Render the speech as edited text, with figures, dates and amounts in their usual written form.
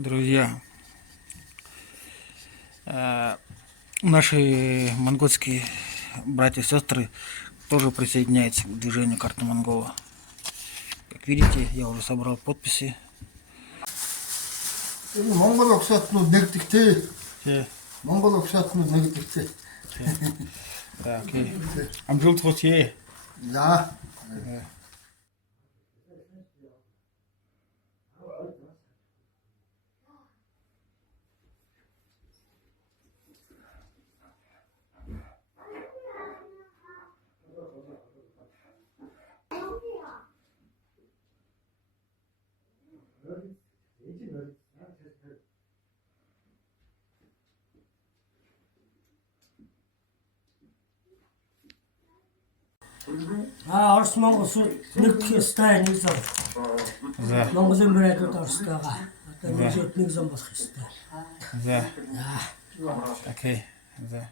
Друзья, наши монгольские братья и сестры тоже присоединяются к движению карты Монгола. Как видите, я уже собрал подписи. Монгол огшоотнууд нэгдэгтэй. Тий. Монгол огшоотнууд нэгдэгтэй. Так, окей. Амжилт хүсье. За. Орос Монгол нэг стай нэг зам. За. Монголын брэдүүд Оростойгоо. Одоо нэг зам болох ёстой. За. Окей. За.